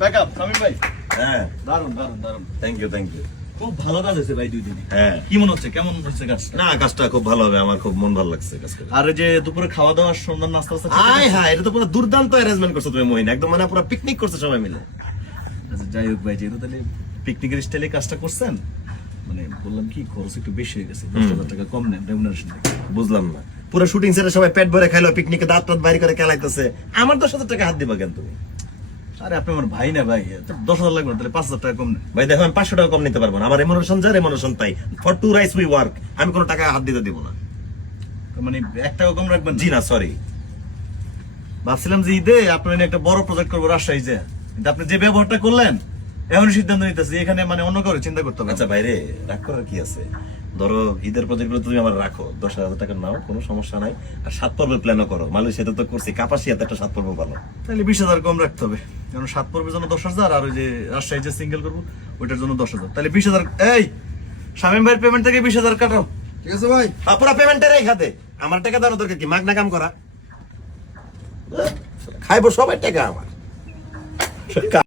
Backup Shamim ভাই। হ্যাঁ, দারুন দারুন দারুন, থ্যাংক ইউ থ্যাংক ইউ। খুব ভালো কাজ হয়েছে ভাই 2 দিনে। হ্যাঁ, কি মনে হচ্ছে, কেমন হচ্ছে কাজটা? না কাজটা খুব ভালো হবে, আমার খুব মন ভালো লাগছে কাজ করে। আর এই যে দুপুরে খাওয়া দাওয়া, সন্ধ্যার নাস্তা টাস্তা ঠিক আয় আছে? হ্যাঁ, এটা তো পুরো দুর্দান্ত অ্যারেঞ্জমেন্ট করছো তুমি মহিন, একদম মানে পুরো পিকনিক করছে সবাই মিলে। আচ্ছা যাই হোক ভাই, যেহেতু তাহলে পিকনিকের স্টাইলে কাজটা করছেন, মানে বললাম কি খরচ একটু বেশি হয়ে গেছে, 10,000 টাকা কম নেন রেমুনারেশন। বুঝলাম না, পুরো শুটিং সেটে সবাই পেট ভরে খাইলো, পিকনিকে দাঁত টাত বাইরে করে খেলাইতেছে, আমার 10,000 টাকা হাত দিবা কেন তুমি? আরে আপনি আমার ভাই না ভাই, 10,000 লাগবে না, তাহলে 5,000 টাকা কম নেন। ভাই দেখো, আমি 500 টাকা কম নিতে পারবো না, আমার রেমুনারেশন যা রেমুনারেশন তাই, for two rice we work, আমি কোনো টাকা হাত দিতে দিব না। মানে 1 টাকা কম রাখবেন? জি না, সরি। ভাবছিলাম যে ঈদে আপনার নিয়ে একটা বড় প্রজেক্ট করবো রাজশাহী যে, কিন্তু আপনি যে ব্যবহারটা করলেন, এমন সিদ্ধান্ত নিতেছি এখানে মানে অন্য কারো চিন্তা করতে হবে। আচ্ছা বাইরে রাগ করার কি আছে? ধরো ঈদের প্রজেক্টগুলো তুমি আমার রাখো, 10,000 টাকা নাও, কোনো সমস্যা নাই। আর 7 পর্বের প্ল্যানও করো, মালয়েশিয়াতে তো করছি, কাপাসিয়াতে একটা 7 পর্ব ভালো। তাহলে 20,000 কম রাখতে হবে, কারণ 7 পর্বের জন্য 10,000, আর ওই যে রাজশাহী যে সিঙ্গেল করবো ওইটার জন্য 10,000, তাহলে 20,000। এই শামিম ভাইয়ের পেমেন্ট থেকে 20,000 কাটাও। ঠিক আছে ভাই। পুরো পেমেন্টের এই খাতে আমার টাকা দেওয়ার দরকার কি? মাগনা কাম করা, খাইবো সবাই টাকা আমার।